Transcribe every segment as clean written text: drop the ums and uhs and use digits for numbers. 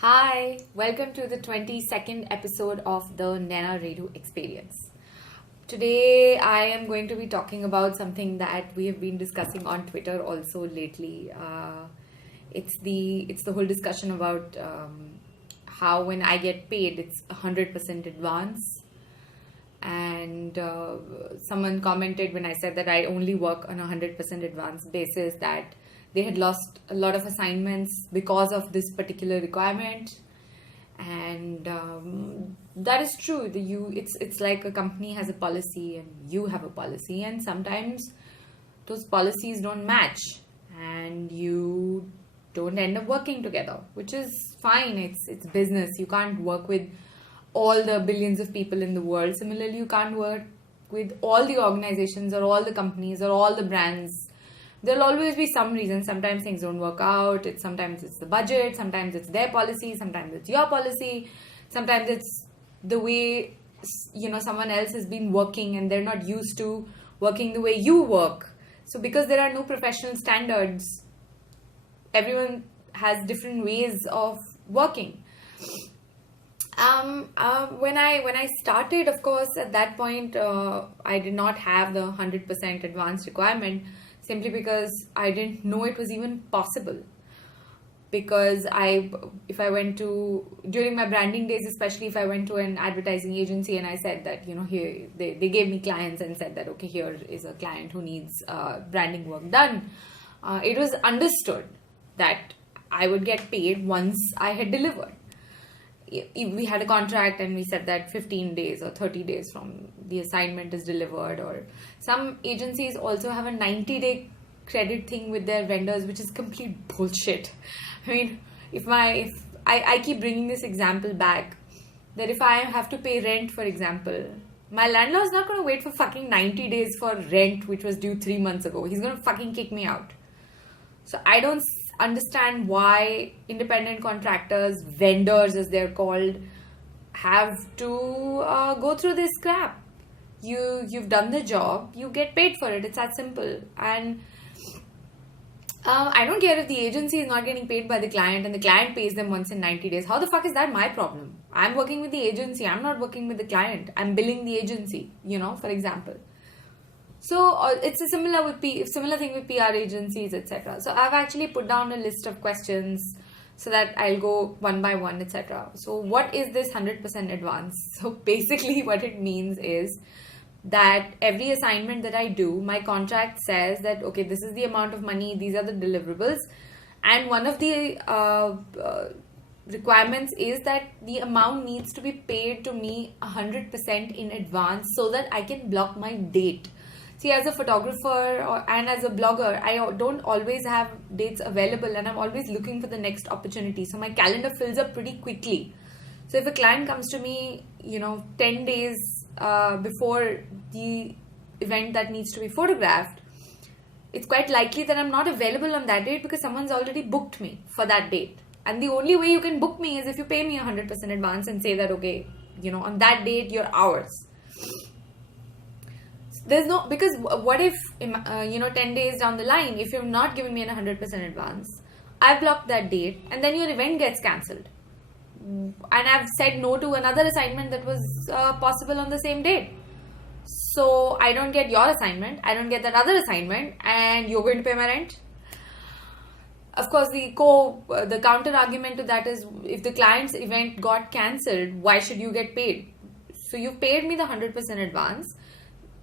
Hi, welcome to the 22nd episode of the Naina Redhu experience. Today I am going to be talking about something that we have been discussing on Twitter also lately. It's the whole discussion about how when I get paid it's 100% advance. And someone commented when I said that I only work on a 100% advance basis that they had lost a lot of assignments because of this particular requirement. And that is true. It's like a company has a policy and you have a policy, and sometimes those policies don't match and you don't end up working together, which is fine. It's business. You can't work with all the billions of people in the world. Similarly, you can't work with all the organizations or all the companies or all the brands. There'll always be some reason. Sometimes things don't work out. Sometimes it's the budget. Sometimes it's their policy. Sometimes it's your policy. Sometimes it's the way someone else has been working and they're not used to working the way you work. So because there are no professional standards, everyone has different ways of working. When I started, of course, at that point, I did not have the 100% advance requirement simply because I didn't know it was even possible. Because during my branding days, especially if I went to an advertising agency and I said that, here, they gave me clients and said that, okay, here is a client who needs branding work done. It was understood that I would get paid once I had delivered. We had a contract and we said that 15 days or 30 days from the assignment is delivered. Or some agencies also have a 90-day credit thing with their vendors, which is complete bullshit. I mean, if I keep bringing this example back, that if I have to pay rent, for example, my landlord's not going to wait for fucking 90 days for rent, which was due 3 months ago. He's going to fucking kick me out. So I don't understand why independent contractors, vendors as they're called, have to go through this crap. You've done the job, you get paid for it. It's that simple. And I don't care if the agency is not getting paid by the client and the client pays them once in 90 days. How the fuck is that my problem? I'm working with the agency. I'm not working with the client. I'm billing the agency, for example. So it's a similar thing with PR agencies, etc. So I've actually put down a list of questions so that I'll go one by one, etc. So what is this 100% advance? So basically what it means is that every assignment that I do, my contract says that, okay, this is the amount of money, these are the deliverables. And one of the requirements is that the amount needs to be paid to me 100% in advance so that I can block my date. See, as a photographer and as a blogger, I don't always have dates available and I'm always looking for the next opportunity. So my calendar fills up pretty quickly. So if a client comes to me, 10 days before the event that needs to be photographed, it's quite likely that I'm not available on that date because someone's already booked me for that date. And the only way you can book me is if you pay me 100% advance and say that, okay, on that date, you're ours. There's no, because what if, 10 days down the line, if you've not given me an 100% advance, I've blocked that date and then your event gets cancelled. And I've said no to another assignment that was possible on the same date. So I don't get your assignment, I don't get that other assignment, and you're going to pay my rent. Of course, the counter argument to that is, if the client's event got cancelled, why should you get paid? So you've paid me the 100% advance.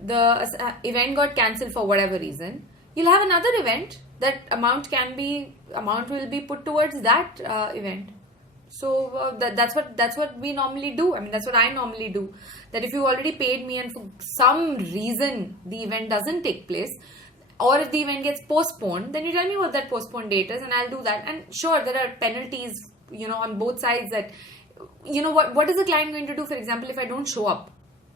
The event got cancelled for whatever reason. You'll have another event. That amount will be put towards that event. So that's what we normally do. I mean, that's what I normally do. That if you already paid me and for some reason the event doesn't take place, or if the event gets postponed, then you tell me what that postponed date is and I'll do that. And sure, there are penalties, on both sides that, what is the client going to do, for example, if I don't show up?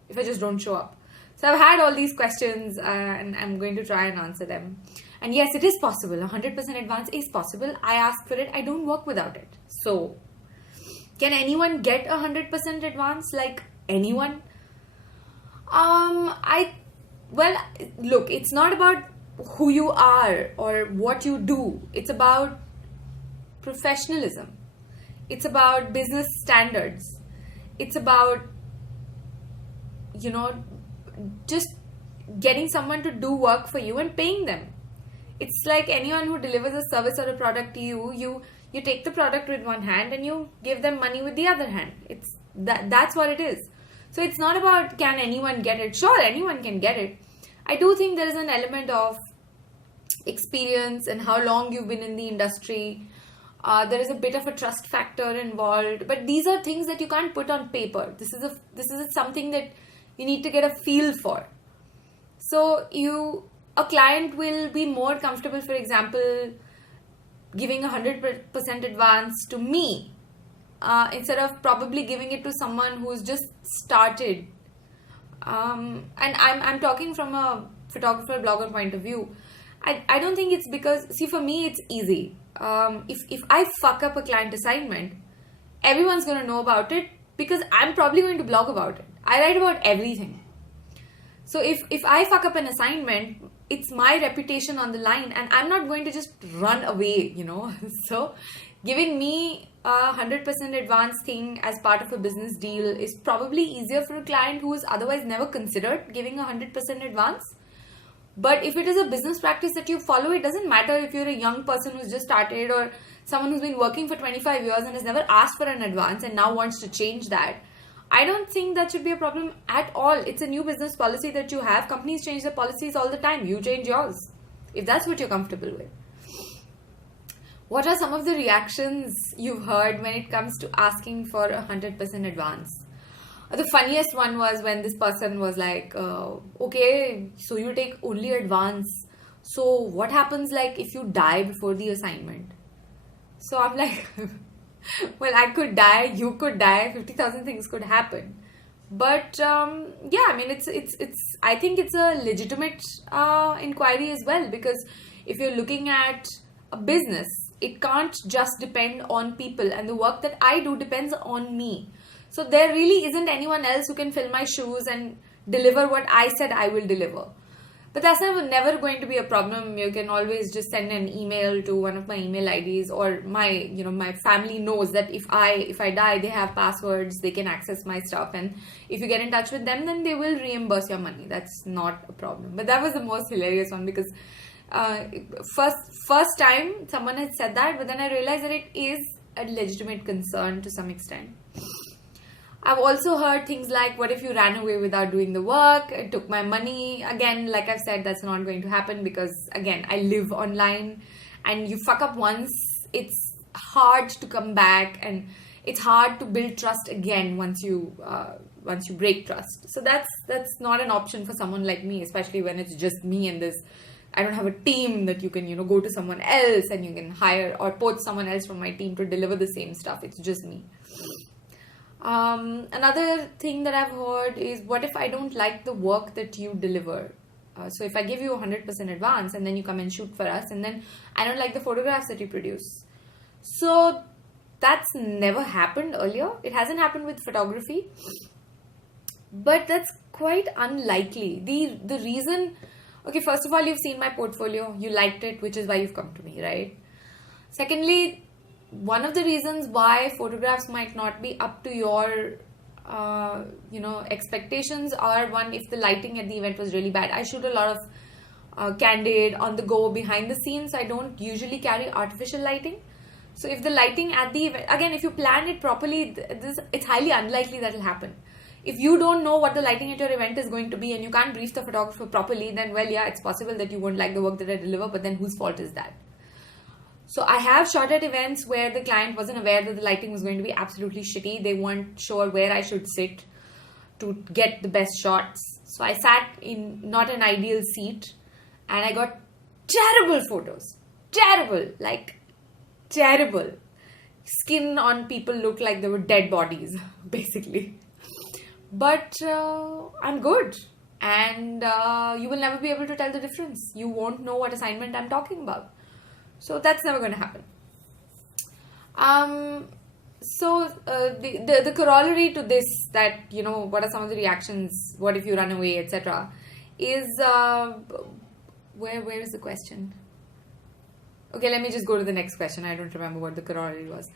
If I just don't show up? So I've had all these questions and I'm going to try and answer them. And yes, it is possible. 100% advance is possible. I ask for it. I don't work without it. So can anyone get 100% advance? Like anyone? Look, it's not about who you are or what you do. It's about professionalism. It's about business standards. It's about, you know, just getting someone to do work for you and paying them. It's like anyone who delivers a service or a product to you, you take the product with one hand and you give them money with the other hand. That's what it is. So it's not about can anyone get it. Sure, anyone can get it. I do think there is an element of experience and how long you've been in the industry. There is a bit of a trust factor involved, but these are things that you can't put on paper. This is something that you need to get a feel for. So a client will be more comfortable, for example, giving 100% advance to me instead of probably giving it to someone who's just started. And I'm talking from a photographer blogger point of view. I don't think it's because, see, for me it's easy. If I fuck up a client assignment, everyone's going to know about it because I'm probably going to blog about it. I write about everything. So if I fuck up an assignment, it's my reputation on the line and I'm not going to just run away, you know. So giving me a 100% advance thing as part of a business deal is probably easier for a client who is otherwise never considered giving a 100% advance. But if it is a business practice that you follow, it doesn't matter if you're a young person who's just started or someone who's been working for 25 years and has never asked for an advance and now wants to change that. I don't think that should be a problem at all. It's a new business policy that you have. Companies change their policies all the time. You change yours, if that's what you're comfortable with. What are some of the reactions you've heard when it comes to asking for 100% advance? The funniest one was when this person was like, okay, so you take only advance. So what happens like if you die before the assignment? So I'm like, well, I could die, you could die, 50,000 things could happen. But yeah, I mean, I think it's a legitimate inquiry as well, because if you're looking at a business, it can't just depend on people, and the work that I do depends on me. So there really isn't anyone else who can fill my shoes and deliver what I said I will deliver. But that's never going to be a problem. You can always just send an email to one of my email IDs, or my family knows that if I die, they have passwords, they can access my stuff, and if you get in touch with them, then they will reimburse your money. That's not a problem. But that was the most hilarious one, because first time someone had said that, but then I realized that it is a legitimate concern to some extent. I've also heard things like, what if you ran away without doing the work, it took my money? Again, like I've said, that's not going to happen, because again, I live online, and you fuck up once, it's hard to come back, and it's hard to build trust again once you break trust. So that's not an option for someone like me, especially when it's just me and I don't have a team that you can go to someone else and you can hire or poach someone else from my team to deliver the same stuff. It's just me. Another thing that I've heard is, what if I don't like the work that you deliver? So if I give you 100% advance and then you come and shoot for us, and then I don't like the photographs that you produce. So that's never happened earlier. It hasn't happened with photography, but that's quite unlikely. The reason, okay, first of all, you've seen my portfolio, you liked it, which is why you've come to me, right? Secondly, one of the reasons why photographs might not be up to your expectations are, one, if the lighting at the event was really bad. I shoot a lot of candid, on the go, behind the scenes. I don't usually carry artificial lighting. So if the lighting at the event, again, if you plan it properly, it's highly unlikely that will happen. If you don't know what the lighting at your event is going to be and you can't brief the photographer properly, then well, yeah, it's possible that you won't like the work that I deliver, but then whose fault is that? So I have shot at events where the client wasn't aware that the lighting was going to be absolutely shitty. They weren't sure where I should sit to get the best shots. So I sat in not an ideal seat and I got terrible photos. Terrible. Skin on people looked like they were dead bodies, basically. But I'm good. And you will never be able to tell the difference. You won't know what assignment I'm talking about. So that's never going to happen. So the corollary to this, that, what are some of the reactions, what if you run away, etc., is, where is the question? Okay, let me just go to the next question. I don't remember what the corollary was.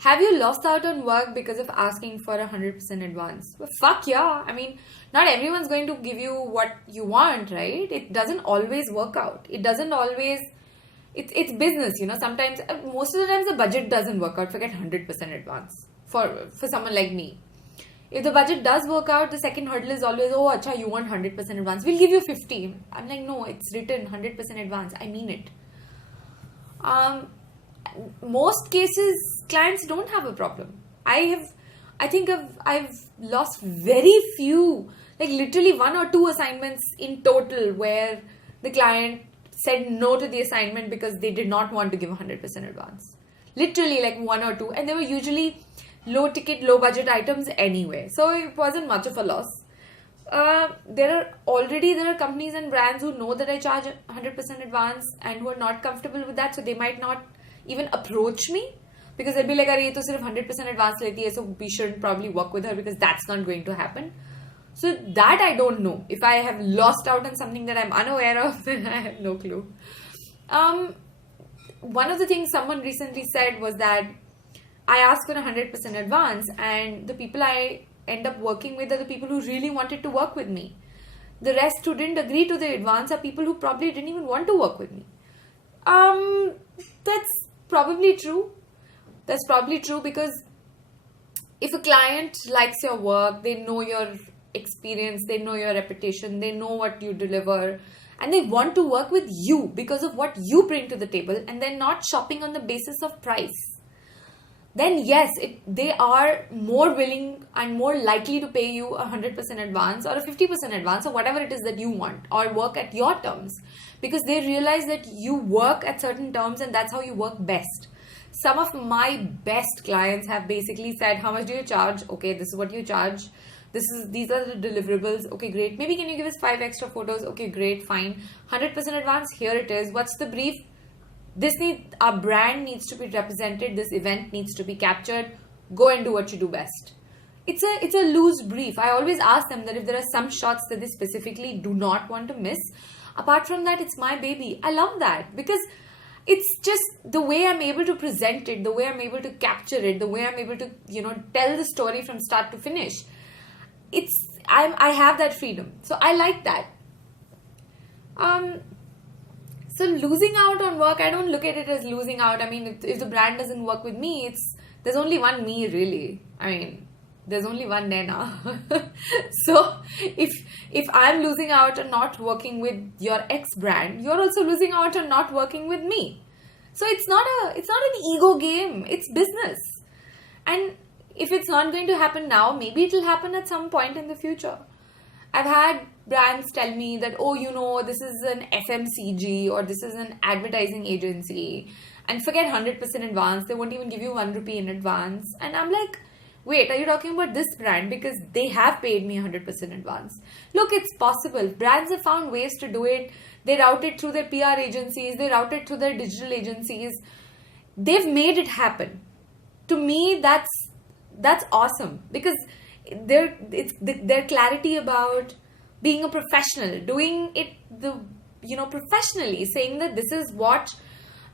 Have you lost out on work because of asking for 100% advance? Well, fuck yeah. I mean, not everyone's going to give you what you want, right? It doesn't always work out. It doesn't always... It's business, you know. Sometimes, most of the times the budget doesn't work out. Forget 100% advance for someone like me. If the budget does work out, the second hurdle is always, oh, acha, you want 100% advance. We'll give you 50. I'm like, no, it's written 100% advance. I mean it. Most cases, clients don't have a problem. I think I've lost very few, like literally 1 or 2 assignments in total where the client said no to the assignment because they did not want to give 100% advance. Literally like 1 or 2, and they were usually low ticket, low budget items anyway. So it wasn't much of a loss. There are companies and brands who know that I charge 100% advance and who are not comfortable with that, so they might not even approach me because they'll be like, "Arey, ye to sirf 100% advance leti hai, so we shouldn't probably work with her because that's not going to happen." So that I don't know. If I have lost out on something that I'm unaware of, then I have no clue. One of the things someone recently said was that I asked for 100% advance, and the people I end up working with are the people who really wanted to work with me. The rest who didn't agree to the advance are people who probably didn't even want to work with me. That's probably true. That's probably true because if a client likes your work, they know your experience, they know your reputation, they know what you deliver, and they want to work with you because of what you bring to the table, and they're not shopping on the basis of price, then yes, they are more willing and more likely to pay you 100% advance or a 50% advance or whatever it is that you want, or work at your terms, because they realize that you work at certain terms and that's how you work best. Some of my best clients have basically said, how much do you charge? Okay, this is what you charge. These are the deliverables. Okay, great. Maybe can you give us 5 extra photos? Okay, great, fine. 100% advance, here it is. What's the brief? Our brand needs to be represented. This event needs to be captured. Go and do what you do best. It's a loose brief. I always ask them that if there are some shots that they specifically do not want to miss, apart from that, it's my baby. I love that because it's just the way I'm able to present it, the way I'm able to capture it, the way I'm able to, tell the story from start to finish. I have that freedom. So I like that. So losing out on work, I don't look at it as losing out. I mean, if the brand doesn't work with me, there's only one me really. I mean, there's only one Naina. So if I'm losing out on not working with your ex brand, you're also losing out on not working with me. So it's not an ego game. It's business. And if it's not going to happen now, maybe it'll happen at some point in the future. I've had brands tell me that, oh, this is an FMCG or this is an advertising agency, and forget 100% advance. They won't even give you 1 rupee in advance. And I'm like, wait, are you talking about this brand? Because they have paid me 100% advance. Look, it's possible. Brands have found ways to do it. They route it through their PR agencies. They route it through their digital agencies. They've made it happen. To me, that's awesome because their clarity about being a professional, doing it professionally, saying that this is what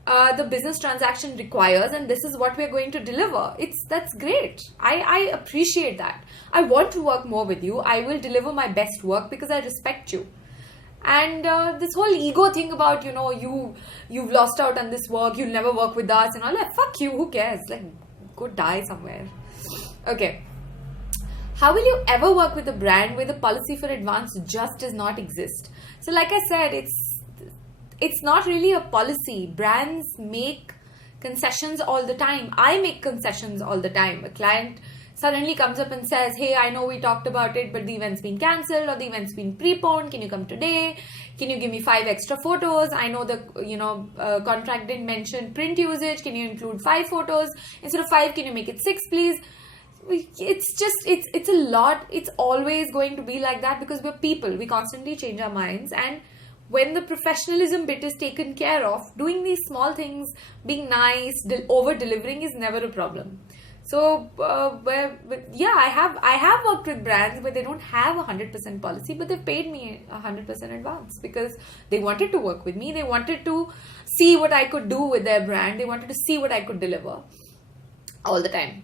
the business transaction requires and this is what we're going to deliver. That's great. I appreciate that. I want to work more with you. I will deliver my best work because I respect you. And this whole ego thing about, you've lost out on this work, you'll never work with us and all that. Fuck you, who cares? Like, go die somewhere. Okay. How will you ever work with a brand where the policy for advance just does not exist? So like I said, it's not really a policy. Brands make concessions all the time. I make concessions all the time. A client suddenly comes up and says, hey, I know we talked about it, but the event's been cancelled or the event's been preponed. Can you come today? Can you give me 5 extra photos? I know the contract didn't mention print usage. Can you include 5 photos? Instead of 5, can you make it 6, please? It's a lot. It's always going to be like that because we're people. We constantly change our minds, and when the professionalism bit is taken care of, doing these small things, being nice, over delivering is never a problem. So I have worked with brands where they don't have 100% policy, but they've paid me 100% advance because they wanted to work with me. They wanted to see what I could do with their brand. They wanted to see what I could deliver. all the time.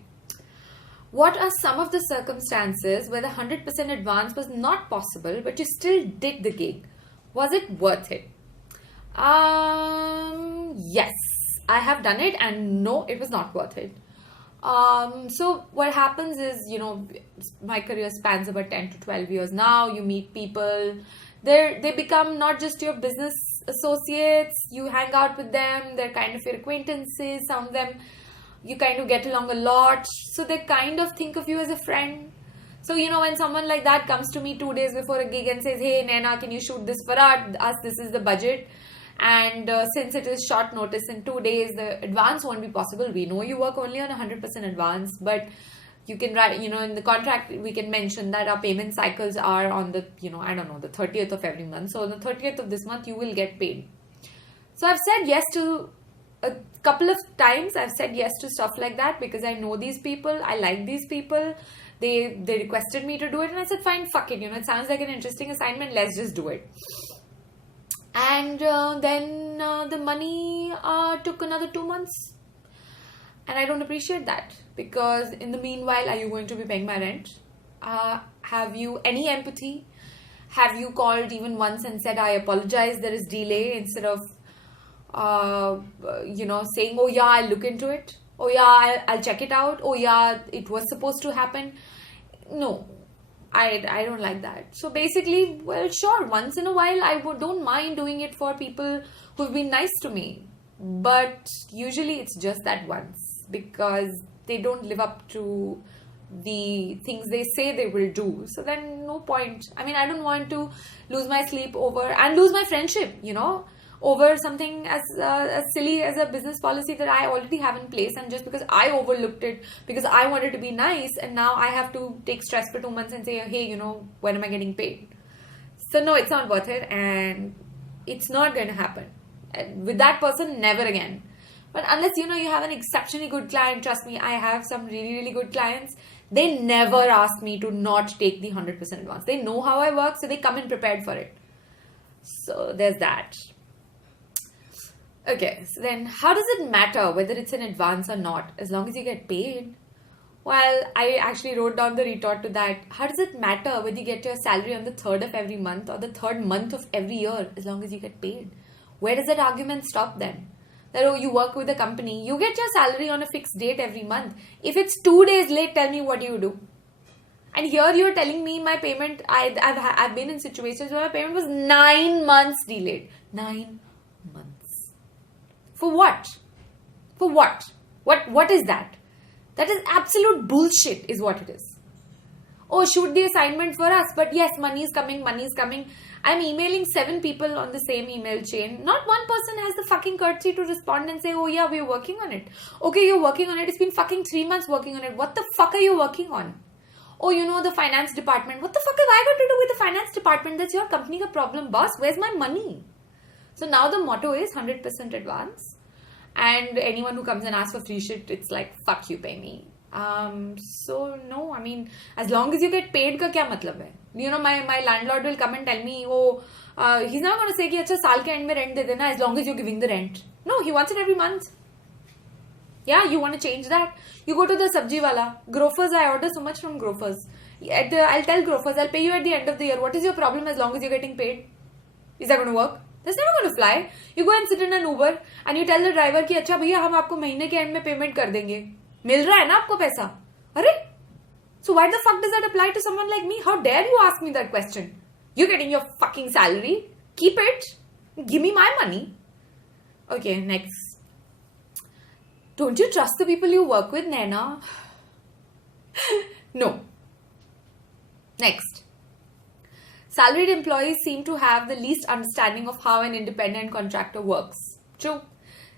What are some of the circumstances where the 100% advance was not possible, but you still did the gig? Was it worth it? Yes, I have done it, and no, it was not worth it. So what happens is, my career spans about 10 to 12 years now. You meet people, they become not just your business associates, you hang out with them, they're kind of your acquaintances, some of them you kind of get along a lot, so they kind of think of you as a friend. So, when someone like that comes to me 2 days before a gig and says, hey, Naina, can you shoot this for us? This is the budget. And since it is short notice, in 2 days, the advance won't be possible. We know you work only on 100% advance, but you can write, in the contract, we can mention that our payment cycles are on the, the 30th of every month. So on the 30th of this month, you will get paid. So I've said yes to a couple of times. I've said yes to stuff like that because I know these people. I like these people. They requested me to do it, and I said, fine, fuck it. It sounds like an interesting assignment. Let's just do it. And then the money took another 2 months. And I don't appreciate that, because in the meanwhile, are you going to be paying my rent? Have you any empathy? Have you called even once and said, I apologize, there is delay, instead of, saying, oh yeah, I'll look into it. Oh yeah, I'll check it out. Oh yeah, it was supposed to happen. No, I don't like that. So basically, well, sure, once in a while, I don't mind doing it for people who've been nice to me. But usually it's just that once, because they don't live up to the things they say they will do. So then no point. I mean, I don't want to lose my sleep over and lose my friendship, over something as silly as a business policy that I already have in place, and just because I overlooked it because I wanted to be nice, and now I have to take stress for 2 months and say, hey, when am I getting paid? So no, it's not worth it, and it's not going to happen. And with that person, never again. But unless you have an exceptionally good client, trust me, I have some really, really good clients. They never ask me to not take the 100% advance. They know how I work, so they come in prepared for it. So there's that. Okay, so then how does it matter whether it's an advance or not, as long as you get paid? Well, I actually wrote down the retort to that. How does it matter whether you get your salary on the 3rd of every month or the 3rd month of every year, as long as you get paid? Where does that argument stop then? That, you work with a company, you get your salary on a fixed date every month. If it's 2 days late, tell me, what do you do? And here you're telling me my payment, I've been in situations where my payment was 9 months delayed. 9 months. For what? For what? What is that? That is absolute bullshit, is what it is. Oh, shoot the assignment for us, but yes, money is coming. I'm emailing 7 people on the same email chain. Not one person has the fucking courtesy to respond and say, oh yeah, we're working on it. Okay, you're working on it. It's been fucking 3 months working on it. What the fuck are you working on? Oh, the finance department. What the fuck have I got to do with the finance department? That's your company ka problem, boss. Where's my money? So now the motto is 100% advance. And anyone who comes and asks for free shit, it's like, fuck you, pay me. So no, I mean, as long as you get paid, ka kya matlab hai? My landlord will come and tell me, he's not going to say ki acha saal ke end mein rent de dena, as long as you're giving the rent. No, he wants it every month. Yeah, you want to change that? You go to the sabji wala. Grofers, I order so much from Grofers. I'll tell Grofers, I'll pay you at the end of the year. What is your problem as long as you're getting paid? Is that going to work? That's never going to fly. You go and sit in an Uber and you tell the driver कि अच्छा भैया हम आपको महीने के and में payment कर देंगे. मिल रहा है ना आपको पैसा? अरे? So why the fuck does that apply to someone like me? How dare you ask me that question? You're getting your fucking salary. Keep it. Give me my money. Okay, next. Don't you trust the people you work with, Naina? No. Next. Salaried employees seem to have the least understanding of how an independent contractor works. True.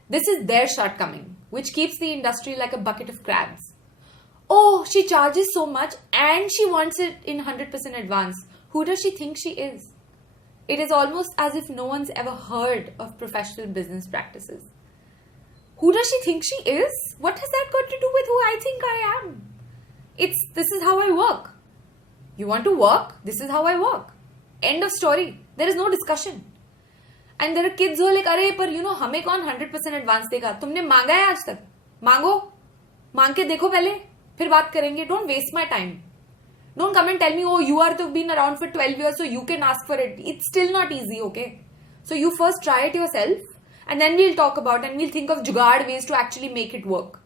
This is their shortcoming, which keeps the industry like a bucket of crabs. Oh, she charges so much and she wants it in 100% advance. Who does she think she is? It is almost as if no one's ever heard of professional business practices. Who does she think she is? What has that got to do with who I think I am? This is how I work. You want to work? This is how I work. End of story. There is no discussion. And there are kids who are like, अरे पर हमें कौन 100% advance देगा? तुमने मांगा है आज तक? मांगो. मांग के देखो पहले, फिर बात करेंगे. Don't waste my time. Don't come and tell me, oh, you are to been around for 12 years, so you can ask for it. It's still not easy, okay? So you first try it yourself, and then we'll talk about and we'll think of jugaad ways to actually make it work.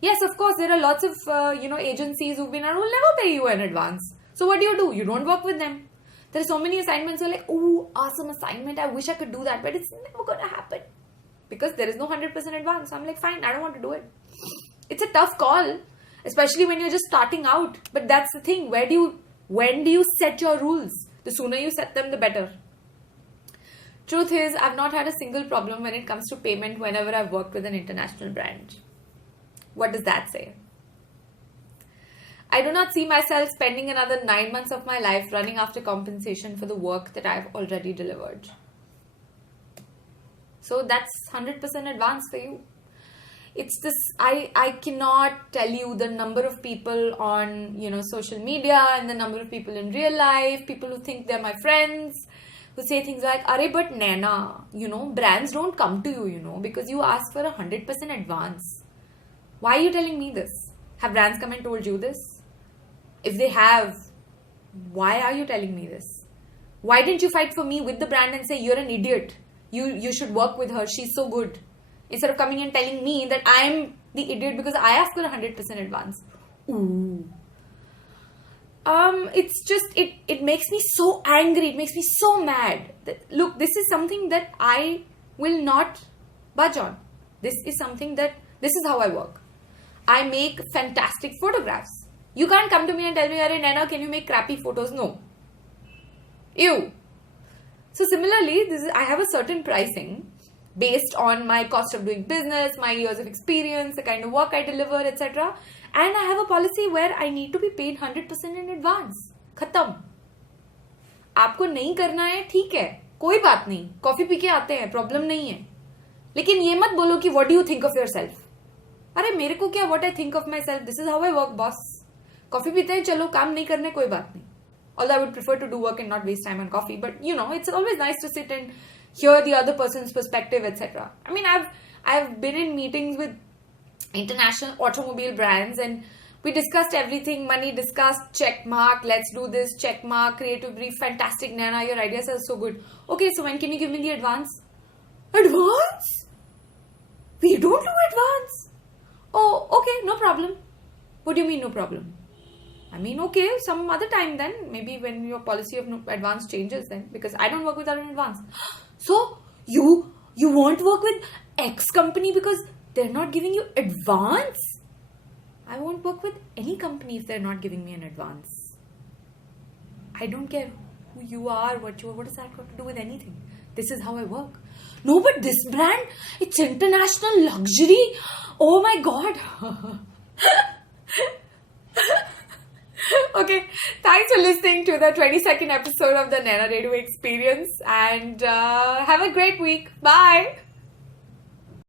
Yes, of course, there are lots of agencies who've been around who'll never pay you in advance. So what do? You don't work with them. There are so many assignments where like, oh, awesome assignment, I wish I could do that, but it's never gonna happen because there is no 100% advance. So I'm like, fine, I don't want to do it. It's a tough call, especially when you're just starting out. But that's the thing. When do you set your rules? The sooner you set them, the better. Truth is, I've not had a single problem when it comes to payment whenever I've worked with an international brand. What does that say? I do not see myself spending another 9 months of my life running after compensation for the work that I've already delivered. So that's 100% advance for you. It's this, I cannot tell you the number of people on, social media and the number of people in real life, people who think they're my friends, who say things like, "Arey, but Naina, brands don't come to you, because you ask for 100% advance. Why are you telling me this? Have brands come and told you this? If they have, why are you telling me this? Why didn't you fight for me with the brand and say, you're an idiot. You should work with her. She's so good." Instead of coming and telling me that I'm the idiot because I asked for 100% advance. Ooh. It's just, it makes me so angry. It makes me so mad. Look, this is something that I will not budge on. This is how I work. I make fantastic photographs. You can't come to me and tell me, "Arey Naina, can you make crappy photos?" No. Ew. So similarly, I have a certain pricing based on my cost of doing business, my years of experience, the kind of work I deliver, etc. And I have a policy where I need to be paid 100% in advance. खत्म. आपको नहीं करना है, ठीक है, कोई बात नहीं. कॉफी पी के आते हैं, प्रॉब्लम नहीं है. लेकिन ये मत बोलो कि what do you think of yourself? अरे मेरे को क्या, what I think of myself? This is how I work, boss. Coffee पीते हैं, चलो काम नहीं करने, कोई बात नहीं. Although I would prefer to do work and not waste time on coffee, but it's always nice to sit and hear the other person's perspective, etc. I mean, I've been in meetings with international automobile brands and we discussed everything. Money discussed, check mark, let's do this, check mark, creative brief, fantastic, Naina, your ideas are so good. Okay, so when can you give me the advance? Advance? We don't do advance. Oh, okay, no problem. What do you mean no problem? I mean, okay, some other time then, maybe when your policy of no advance changes then, because I don't work without an advance. So, you won't work with X company because they're not giving you advance? I won't work with any company if they're not giving me an advance. I don't care who you are, what does that got to do with anything? This is how I work. No, but this brand, it's international luxury. Oh my God. Okay, thanks for listening to the 22nd episode of the Naina Redhu Experience and have a great week. Bye.